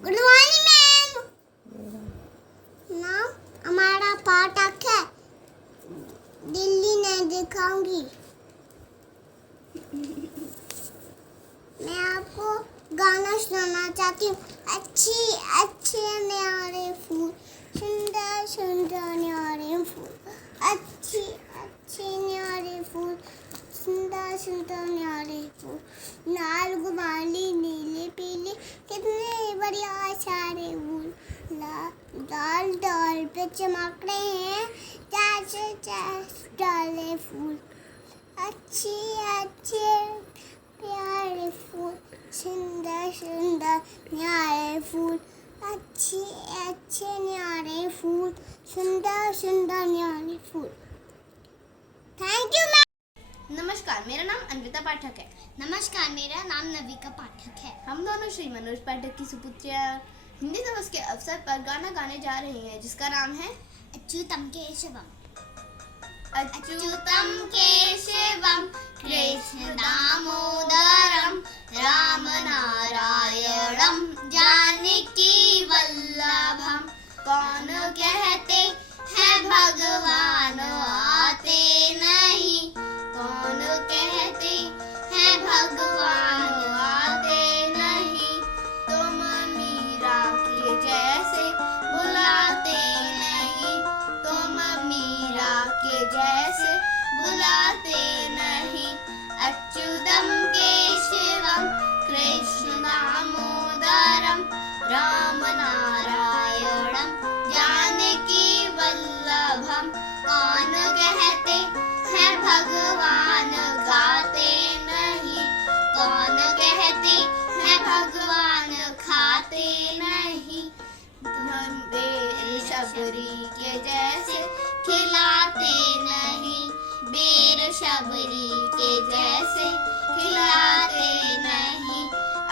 Good morning ma'am. नाम हमारा पाठक है, दिल्ली नहीं दिखाऊंगी। मैं आपको गाना सुनाना चाहती हूँ। अच्छे अच्छे न्यारे फूल, सुंदर सुंदर न्यारे फूल, अच्छे अच्छे न्यारे फूल, सुंदर सुंदर न्यारे फूल, लाल गुलाबी नीले पीले कितने बढ़िया सारे फूल, डाल डाल पे चमक रहे हैं जैसे डाले फूल, अच्छे अच्छे प्यारे फूल, सुंदर सुंदर न्यारे फूल, अच्छे अच्छे न्यारे फूल, सुंदर सुंदर न्यारे फूल। Thank you ma'am. नमस्कार, मेरा नाम अन्विता पाठक है। नमस्कार, मेरा नाम नविका पाठक है। हम दोनों श्री मनोज पाठक की सुपुत्रियां हिंदी दिवस के अवसर पर गाना गाने जा रहे हैं, जिसका नाम है अच्युतम केशवम। अच्युतम केशवम कृष्ण दामोदरम राम नारायणम जानकी वल्लभम। कौन कहते हैं भगवान आते नहीं, कौन कहते हैं भगवान आते नहीं, तुम मीरा के जैसे बुलाते नहीं, तुम मीरा के जैसे बुलाते नहीं। अच्युतम केशवम कृष्ण दामोदरम राम नारायणम जानकी वल्लभम। कौन कहते हैं भगवान गाते नहीं, कौन कहते हैं भगवान खाते नहीं, तुम बेर शबरी के जैसे खिलाते नहीं, बेर शबरी के जैसे खिलाते नहीं।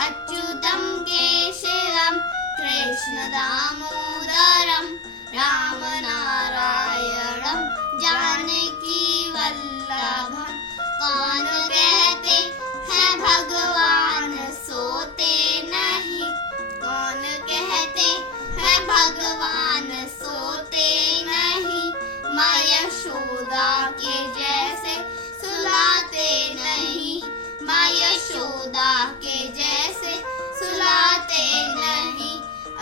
अच्युतम केशवम कृष्ण दामोदरम राम नारायणम जानकी वल्लभम। कौन कहते हैं भगवान सोते नहीं, कौन कहते हैं भगवान सोते नहीं, माँ यशोदा के जैसे सुलाते नहीं, माँ यशोदा के जैसे सुलाते नहीं।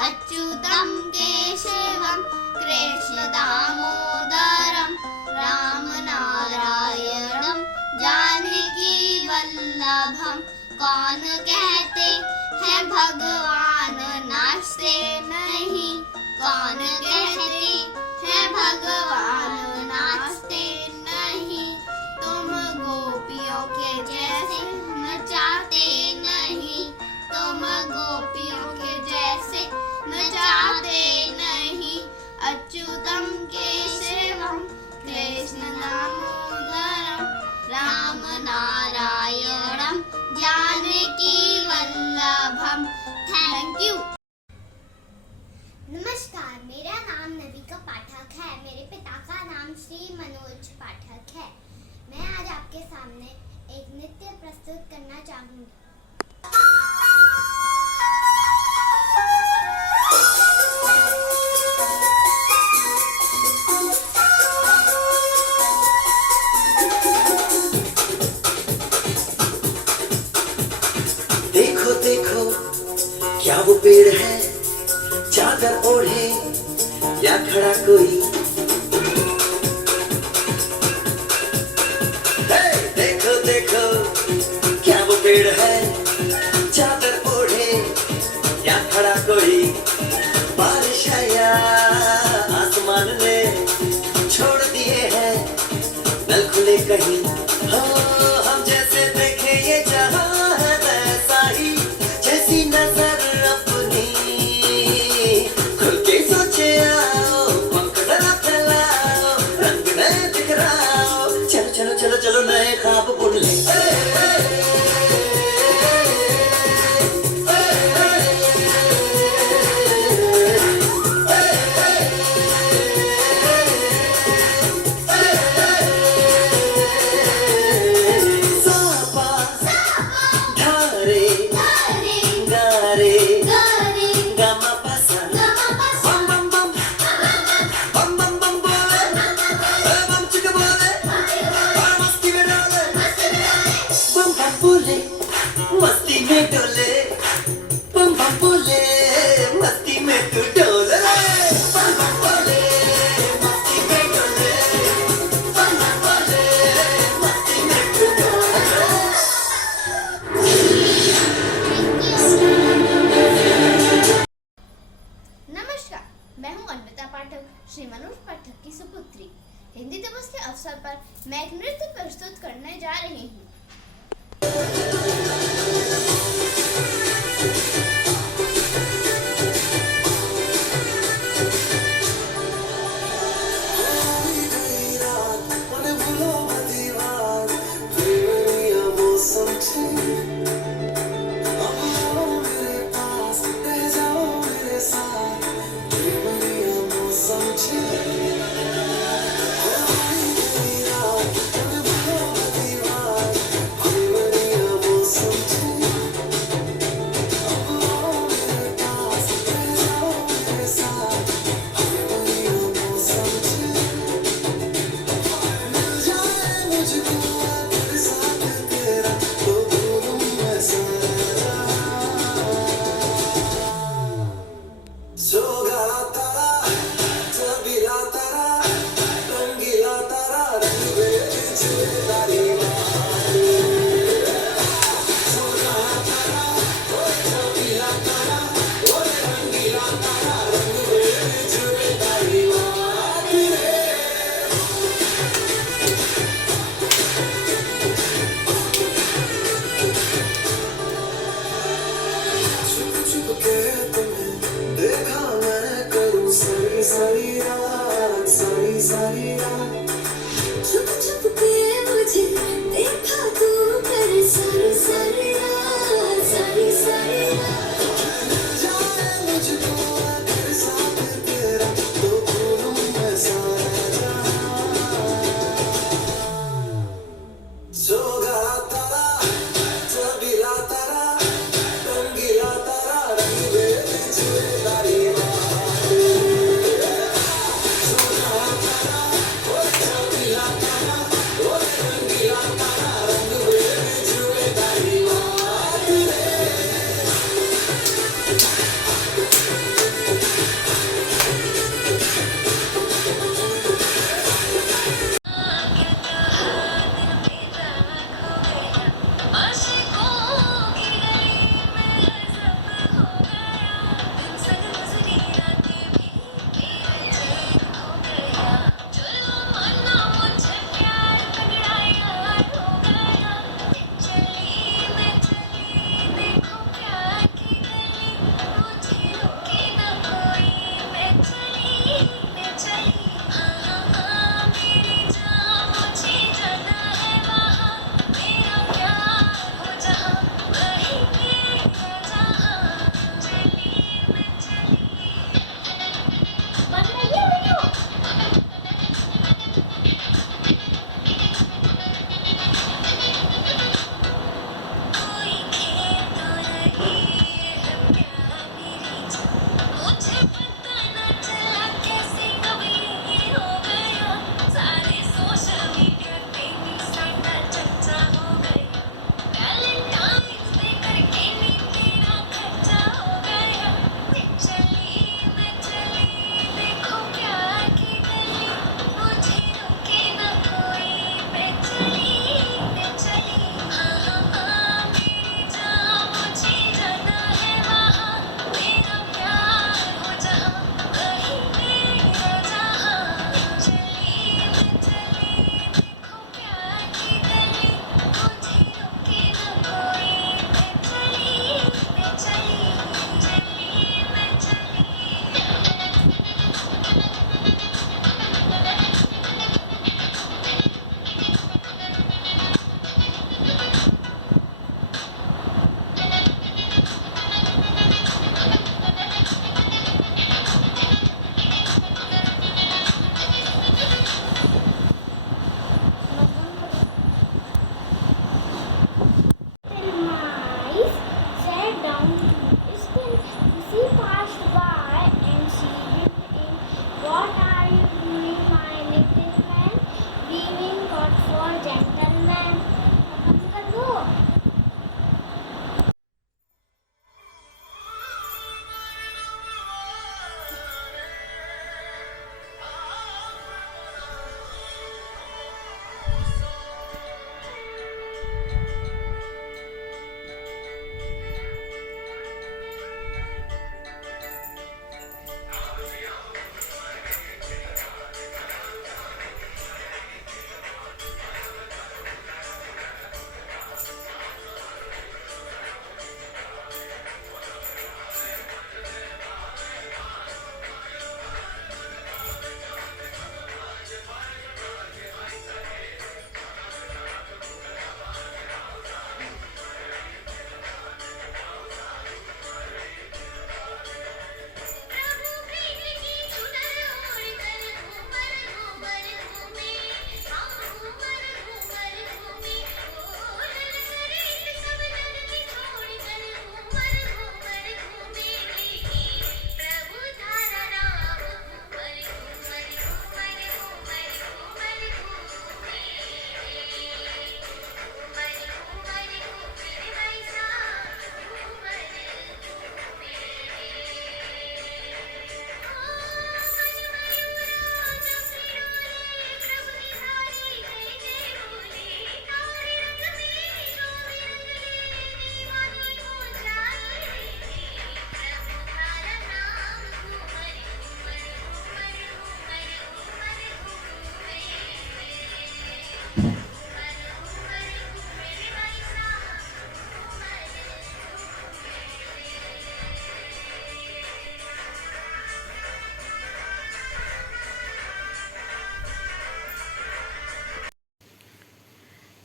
अच्युतम केशवम कृष्ण दामोदरम राम नारायणम जानकी वल्लभम। कौन कहते हैं भगवान नाचते नहीं, कौन कहते हैं भगवान नाचते नहीं, तुम गोपियों के जैसे नचाते नहीं, तुम गोपियों के जैसे नचाते नहीं। अच्युतम केशवम कृष्ण नविका पाठक है। मेरे पिता का नाम श्री मनोज पाठक है। मैं आज आपके सामने एक नृत्य प्रस्तुत करना चाहूंगी। देखो देखो क्या वो पेड़ है, चादर ओढ़े या खड़ा कोई। हे, देखो देखो क्या वो पेड़ है, चादर ओढ़े या खड़ा कोई। बारिश आया आसमान ने छोड़ दिए हैं नल खुले कहीं। हो हम जैसे देखे ये जहां है वैसा ही, जैसी नजर अपनी खुल के सोचे आओ, पंख जरा फैलाओ, रंग नए दिखराओ। चलो चलो चलो चलो नए ख्वाब बुन ले। मस्ती में डोले, बम बम बोले, मस्ती में तू डोले। बम बम बोले, मस्ती में डोले, बम बम बोले, मस्ती में तू डोले। नमस्कार, मैं हूं अन्विता पाठक, श्री मनोज पाठक की सुपुत्री। हिंदी दिवस के अवसर पर मैं एक नृत्य प्रस्तुत करने जा रही हूँ। छुप छुप के मुझे देखा तू कर सारी सारी रात, सारी सारी रात। जाने मुझको अगर साथ तेरा तो भूलूं मैं सारा जहां। सोगा तारा, चबीला तारा, रंगीला तारा, रंग दे तुझे तारी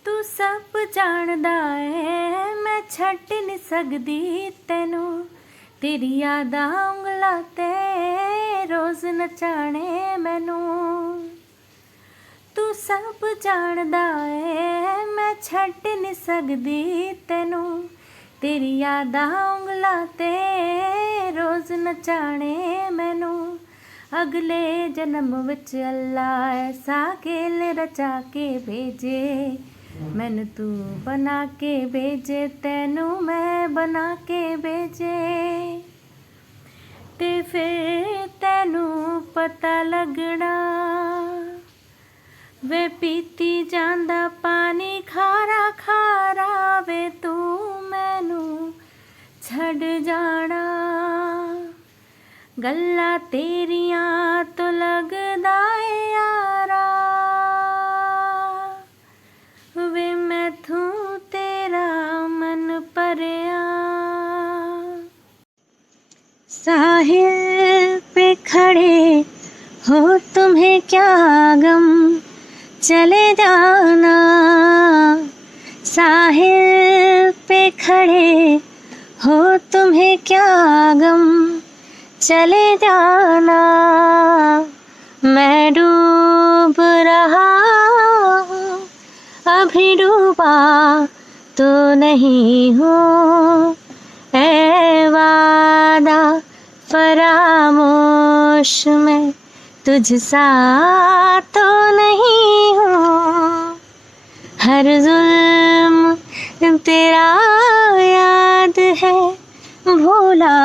ਤੂੰ ਸਭ ਜਾਣਦਾ ਏ ਮੈਂ ਛੱਡ ਨਹੀਂ ਸਕਦੀ ਤੈਨੂੰ ਤੇਰੀ ਯਾਦਾਂ ਉਂਗਲਾਂ ਤੇ ਰੋਜ਼ ਨਚਾਣੇ ਮੈਨੂੰ ਤੂੰ ਸਭ ਜਾਣਦਾ ਏ ਮੈਂ ਛੱਡ ਨਹੀਂ ਸਕਦੀ ਤੈਨੂੰ ਤੇਰੀ ਯਾਦਾਂ ਉਂਗਲਾਂ ਤੇ ਰੋਜ਼ ਨਚਾਣੇ ਮੈਨੂੰ ਅਗਲੇ ਜਨਮ ਵਿੱਚ ਅੱਲਾ ਐਸਾ ਖੇਲ ਰਚਾ ਕੇ ਭੇਜੇ ਮੈਨੂੰ ਤੂੰ ਬਣਾ ਕੇ ਭੇਜੇ ਤੈਨੂੰ ਮੈਂ ਬਣਾ ਕੇ ਭੇਜੇ ਤੇ ਫਿਰ ਤੈਨੂੰ ਪਤਾ ਲੱਗਣਾ ਵੇ ਪੀਤੀ ਜਾਂਦਾ ਪਾਣੀ ਖਾਰਾ ਖਾਰਾ ਵੇ ਤੂੰ ਮੈਨੂੰ ਛੱਡ ਜਾਣਾ ਗੱਲਾਂ ਤੇਰੀਆਂ ਤੋਂ ਲੱਗਦਾ ਏ ਯਾਰਾ ਵੇ ਮੈਥੋਂ ਤੇਰਾ ਮਨ ਭਰਿਆ साहिल पे खड़े हो तुम्हें क्या गम चले जाना साहिल पे खड़े हो तुम्हें क्या गम चले जाना मैं डूब रहा हूँ अभी डूबा तो नहीं हूँ ऐ वादा फरामोश मैं तुझसा तो नहीं हूँ हर जुल्म तेरा याद है भूला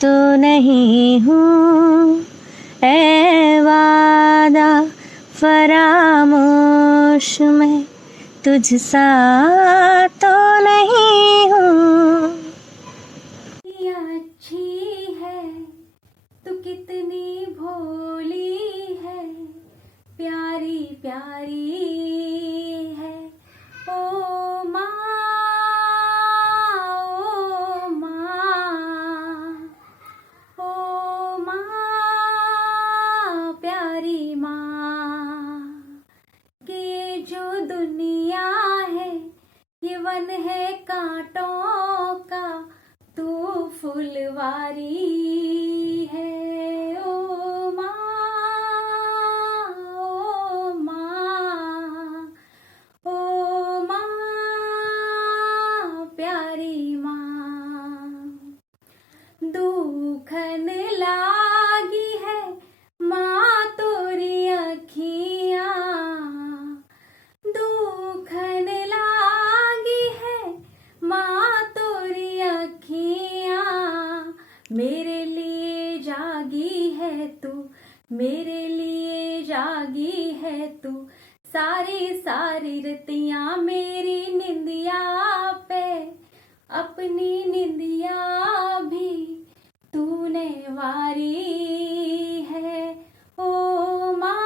तो नहीं हूँ ऐ वादा फरामोश मैं तुझसा तो नहीं हूँ अच्छी है तू कितनी भोली है प्यारी प्यारी है ओ माँ ओ माँ ओ माँ प्यारी माँ कि ये जो दुनिया है ये वन है कांटों का तू फुलवारी है ओ माँ ओ माँ ओ माँ प्यारी माँ दुखन लागी है माँ तोरी अखियाँ दुखन लागी है माँ तोरी अखियाँ मेरे लिए जागी है तू मेरे लिए जागी है तू सारी सारी रतियाँ मेरी निंदिया पे अपनी निंदिया भी तूने वारी है ओ माँ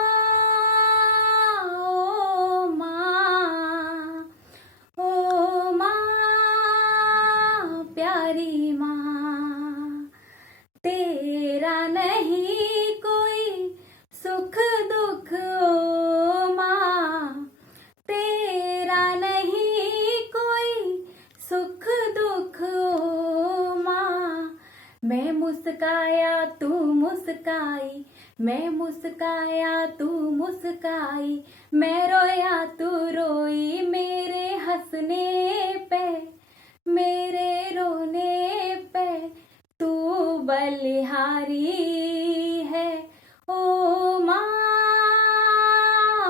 ओ माँ ओ माँ प्यारी माँ तेरा नहीं कोई सुख दुख ओ माँ तेरा नहीं कोई सुख दुख ओ माँ मैं मुस्काया तू मुस्काई मैं मुस्काया तू मुस्काई मैं रोया तू रोई मेरे हंसने पे मेरे रोने पे तू बलिहारी है ओ माँ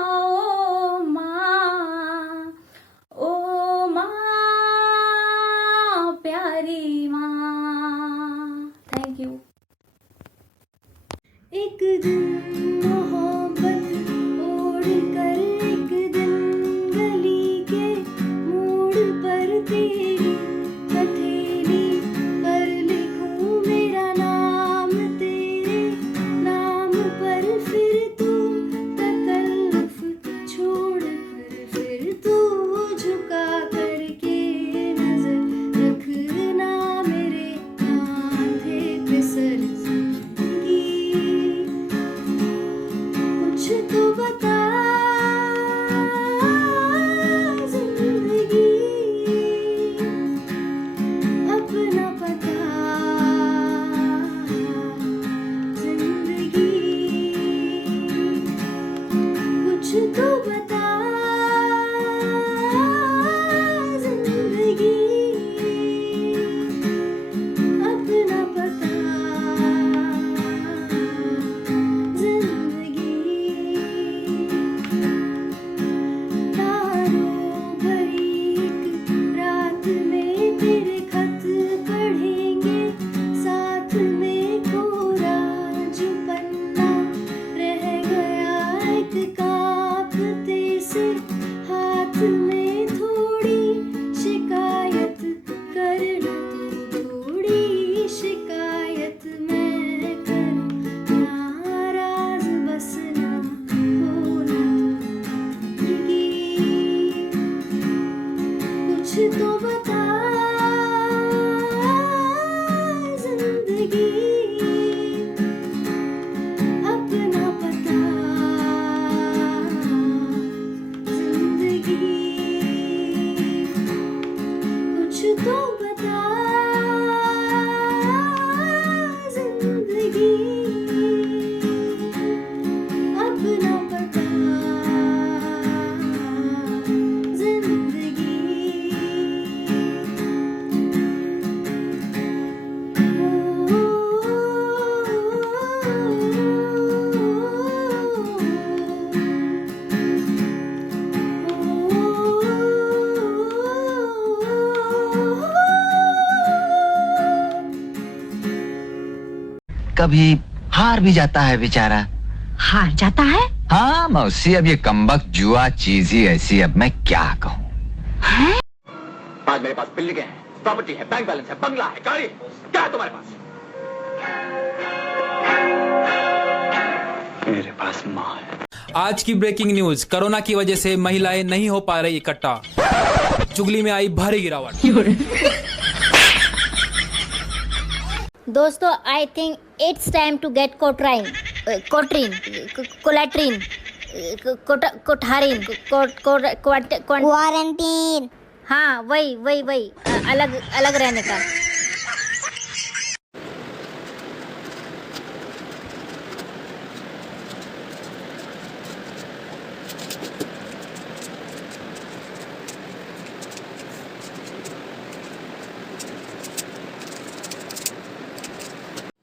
ओ माँ ओ माँ प्यारी माँ थैंक यू एक दिन मोहब्बत ओढ़ कर एक दिन गली के मोड़ पर तेरी हथेली पर लिखूं मेरा नाम तेरे नाम पर फिर तू तकल्लुफ छोड़ कर कभी हार भी जाता है बेचारा। हार जाता है? हाँ मौसी, अब ये कमबख्त जुआ चीज ही ऐसी, अब मैं क्या कहूँ। आज मेरे पास बिल्डिंग है, प्रॉपर्टी है, बैंक बैलेंस है, बंगला है, गाड़ी है, क्या है तुम्हारे पास? मेरे पास माँ है। आज की ब्रेकिंग न्यूज, कोरोना की वजह से महिलाएं नहीं हो पा रही इकट्ठा, चुगली में आई भारी गिरावट। दोस्तों, I think it's time to get कोट्रीन, क्वारंटीन। हाँ, वही अलग अलग रहने का।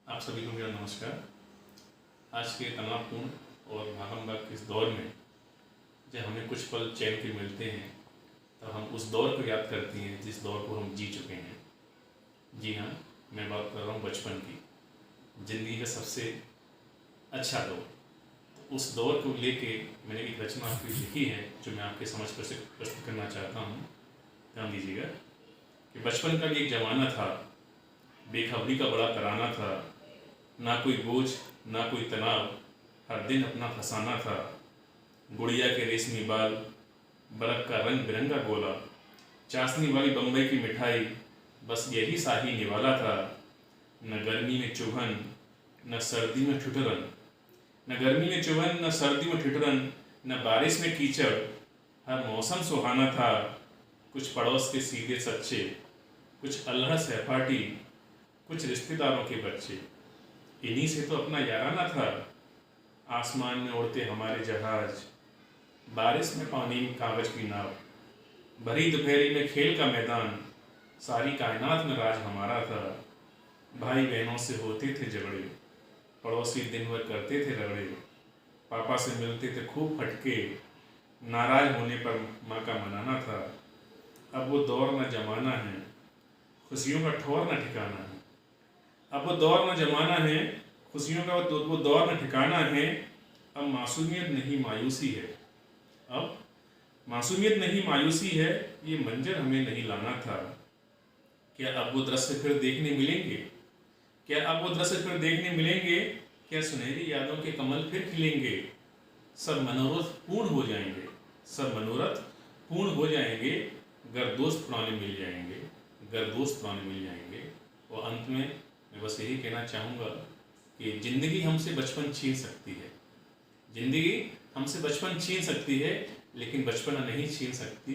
आप सभी को मेरा नमस्कार। आज के तनावपूर्ण और भागम-भाग के इस दौर में जब हमें कुछ पल चैन के मिलते हैं तब हम उस दौर को याद करते हैं जिस दौर को हम जी चुके हैं। जी हाँ, मैं बात कर रहा हूँ बचपन की, ज़िंदगी का सबसे अच्छा दौर। तो उस दौर को लेके मैंने एक रचना आपकी लिखी है जो मैं आपके समझ पर से प्रस्तुत करना चाहता हूँ। ध्यान दीजिएगा कि बचपन का भी एक ज़माना था, बेखबरी का बड़ा तराना था, ना कोई बोझ ना कोई तनाव, हर दिन अपना फसाना था। गुड़िया के रेशमी बाल, बर्फ का रंग बिरंगा गोला, चाशनी वाली बम्बई की मिठाई, बस यही शाही निवाला था। न गर्मी में चुभन न सर्दी में ठिठुरन, न गर्मी में चुभन न सर्दी में ठिठुरन, न बारिश में कीचड़, हर मौसम सुहाना था। कुछ पड़ोस के सीधे सच्चे, कुछ अल्लाह सहपाठी, कुछ रिश्तेदारों के बच्चे, इन्हीं से तो अपना याराना था। आसमान में उड़ते हमारे जहाज, बारिश में पानी में कागज की नाव, भरी दोपहरी में खेल का मैदान, सारी कायनात में राज हमारा था। भाई बहनों से होते थे झगड़े, पड़ोसी दिन भर करते थे रगड़े, पापा से मिलते थे खूब फटके, नाराज होने पर माँ का मनाना था। अब वो दौर न जमाना है, खुशियों का ठौर न ठिकाना है। अब वो दौर न जमाना है, खुशियों का वो दौर न ठिकाना है। अब मासूमियत नहीं मायूसी है, अब मासूमियत नहीं मायूसी है, ये मंजर हमें नहीं लाना था। क्या अब वो दृश्य फिर देखने मिलेंगे? क्या अब वो दृश्य फिर देखने मिलेंगे? क्या सुनहरी यादों के कमल फिर खिलेंगे? सब मनोरथ पूर्ण हो जाएंगे, सब मनोरथ पूर्ण हो जाएंगे, गर दोस्त पुराने मिल जाएंगे, गर दोस्त पुराने मिल जाएंगे। और अंत में मैं बस यही कहना चाहूँगा कि ज़िंदगी हमसे बचपन छीन सकती है, ज़िंदगी हमसे बचपन छीन सकती है, लेकिन बचपना नहीं छीन सकती।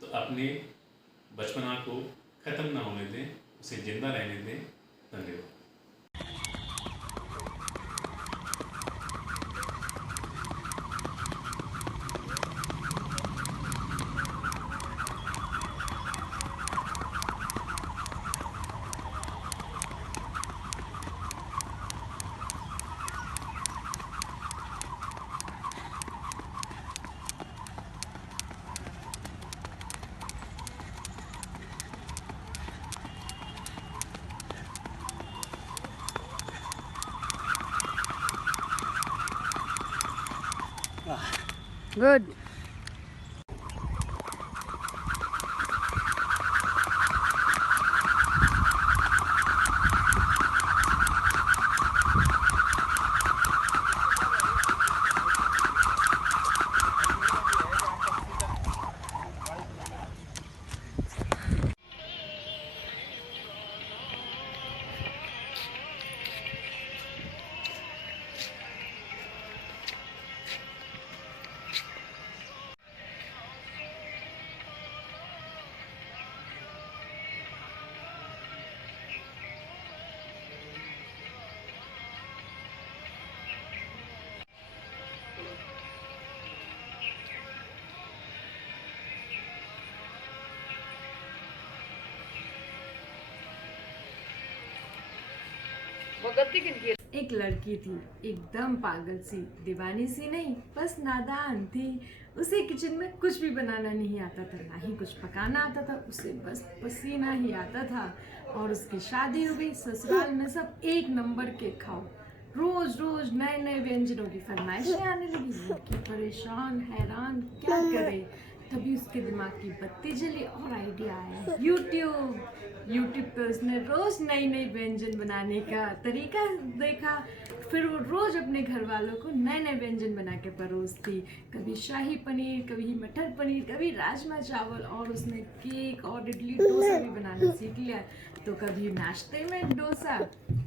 तो अपने बचपना को ख़त्म ना होने दें, उसे ज़िंदा रहने दें। धन्यवाद। गुड। एक लड़की थी, एकदम पागल सी, दीवानी सी नहीं, बस नादान थी। उसे किचन में कुछ भी बनाना नहीं आता था, ना ही कुछ पकाना आता था, उसे बस पसीना ही आता था। और उसकी शादी हो गई, ससुराल में सब एक नंबर के खाओ। रोज रोज नए नए व्यंजनों की फरमाइशें आने लगी। लड़की परेशान हैरान क्या करे। तभी उसके दिमाग की बत्ती जली और आइडिया आया, यूट्यूब पे उसने रोज़ नई नई व्यंजन बनाने का तरीका देखा। फिर वो रोज़ अपने घर वालों को नए नए व्यंजन बना के परोसती, कभी शाही पनीर, कभी मटर पनीर, कभी राजमा चावल, और उसने केक और इडली डोसा भी बनाना सीख लिया। तो कभी नाश्ते में डोसा,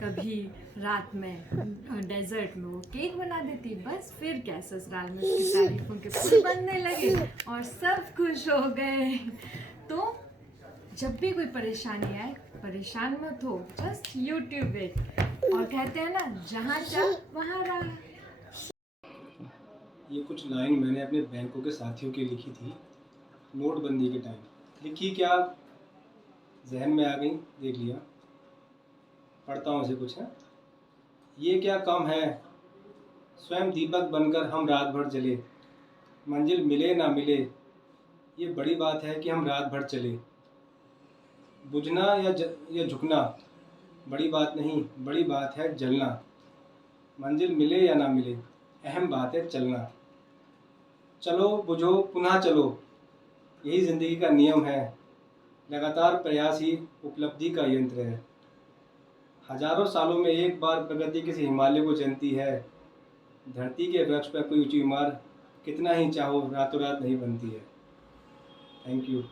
कभी रात में डेजर्ट में वो केक बना देती। बस फिर क्या, ससुराल में उसकी तारीफों के पुल बनने लगे और सब खुश हो गए। तो जब भी कोई परेशानी आए, परेशान मत हो, जस्ट यूट्यूब देख, और कहते हैं ना, जहाँ चाह वहाँ राह। ये कुछ लाइन मैंने अपने बैंकों के साथियों की लिखी थी नोटबंदी के टाइम। लिखी क्या, जहन में आ गई, देख लिया, पढ़ता हूँ इसे कुछ है। ये क्या कम है, स्वयं दीपक बनकर हम रात भर जले, मंजिल मिले ना मिले, ये बड़ी बात है कि हम रात भर चले। बुझना या झुकना बड़ी बात नहीं, बड़ी बात है जलना। मंजिल मिले या ना मिले, अहम बात है चलना। चलो बुझो पुनः चलो, यही ज़िंदगी का नियम है। लगातार प्रयास ही उपलब्धि का यंत्र है। हजारों सालों में एक बार प्रगति किसी हिमालय को जनती है। धरती के वृक्ष पर कोई ऊंची इमारत कितना ही चाहो रातों रात नहीं बनती है। Thank you.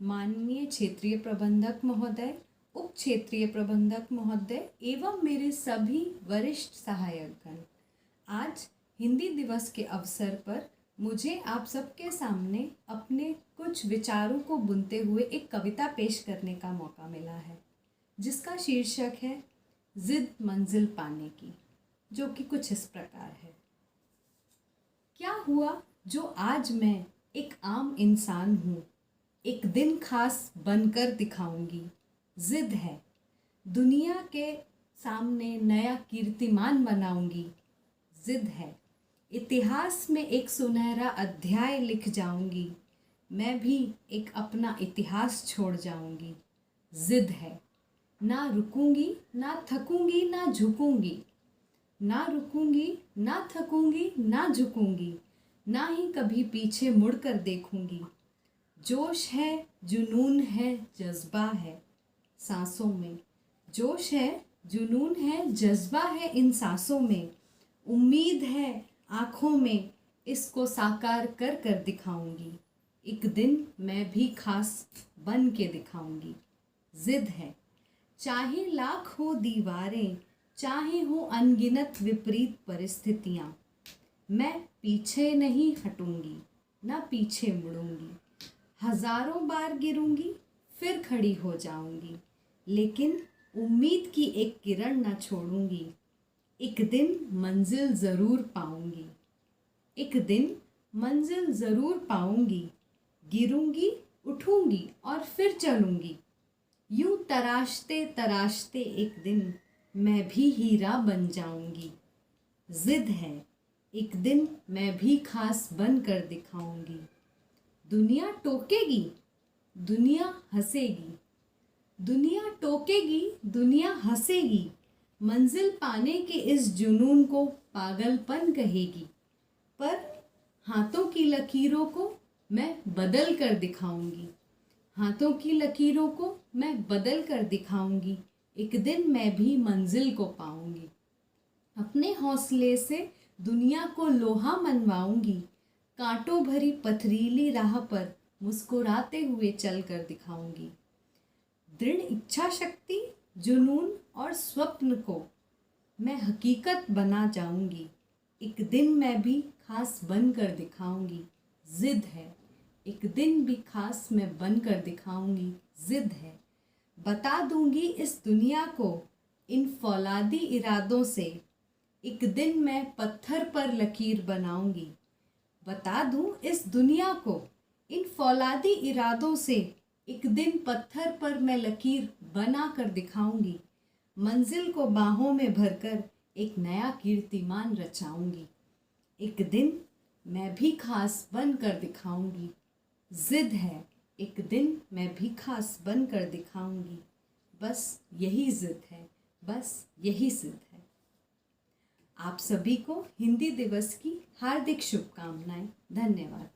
माननीय क्षेत्रीय प्रबंधक महोदय, उप क्षेत्रीय प्रबंधक महोदय एवं मेरे सभी वरिष्ठ सहायकगण, आज हिंदी दिवस के अवसर पर मुझे आप सबके सामने अपने कुछ विचारों को बुनते हुए एक कविता पेश करने का मौका मिला है, जिसका शीर्षक है जिद मंजिल पाने की, जो कि कुछ इस प्रकार है। क्या हुआ जो आज मैं एक आम इंसान हूँ, एक दिन खास बनकर दिखाऊंगी। जिद है, दुनिया के सामने नया कीर्तिमान बनाऊंगी। जिद है, इतिहास में एक सुनहरा अध्याय लिख जाऊंगी। मैं भी एक अपना इतिहास छोड़ जाऊंगी। जिद है, ना रुकूंगी, ना थकूंगी, ना झुकूंगी। ना रुकूंगी, ना थकूंगी, ना झुकूंगी, ना ही कभी पीछे मुड़कर देखूंगी। जोश है, जुनून है, जज्बा है सांसों में। जोश है, जुनून है, जज्बा है इन सांसों में। उम्मीद है आँखों में, इसको साकार कर कर दिखाऊंगी। एक दिन मैं भी खास बन के दिखाऊंगी। जिद है, चाहे लाख हो दीवारें, चाहे हो अनगिनत विपरीत परिस्थितियाँ, मैं पीछे नहीं हटूंगी, ना पीछे मुड़ूंगी। हजारों बार गिरूंगी, फिर खड़ी हो जाऊंगी, लेकिन उम्मीद की एक किरण ना छोड़ूंगी। एक दिन मंजिल ज़रूर पाऊंगी, एक दिन मंजिल ज़रूर पाऊंगी। गिरूंगी, उठूंगी और फिर चलूंगी। यूं तराशते तराशते एक दिन मैं भी हीरा बन जाऊंगी। जिद है, एक दिन मैं भी खास बन कर दिखाऊंगी। दुनिया टोकेगी, दुनिया हंसेगी, दुनिया टोकेगी, दुनिया हंसेगी। मंजिल पाने के इस जुनून को पागलपन कहेगी, पर हाथों की लकीरों को मैं बदल कर दिखाऊंगी। हाथों की लकीरों को मैं बदल कर दिखाऊंगी। एक दिन मैं भी मंजिल को पाऊंगी। अपने हौसले से दुनिया को लोहा मनवाऊंगी। कांटों भरी पथरीली राह पर मुस्कुराते हुए चल कर दिखाऊंगी। दृढ़ इच्छा शक्ति, जुनून और स्वप्न को मैं हकीकत बना जाऊंगी। एक दिन मैं भी खास बन कर दिखाऊंगी। जिद है, एक दिन भी खास मैं बन कर दिखाऊंगी। जिद है, बता दूंगी इस दुनिया को इन फौलादी इरादों से। एक दिन मैं पत्थर पर लकीर बनाऊंगी। बता दूं इस दुनिया को इन फौलादी इरादों से। एक दिन पत्थर पर मैं लकीर बना कर दिखाऊंगी। मंजिल को बाहों में भरकर एक नया कीर्तिमान रचाऊंगी। एक दिन मैं भी खास बन कर दिखाऊंगी। जिद है, एक दिन मैं भी खास बन कर दिखाऊंगी। बस यही जिद है, बस यही जिद है। आप सभी को हिंदी दिवस की हार्दिक शुभकामनाएं। धन्यवाद।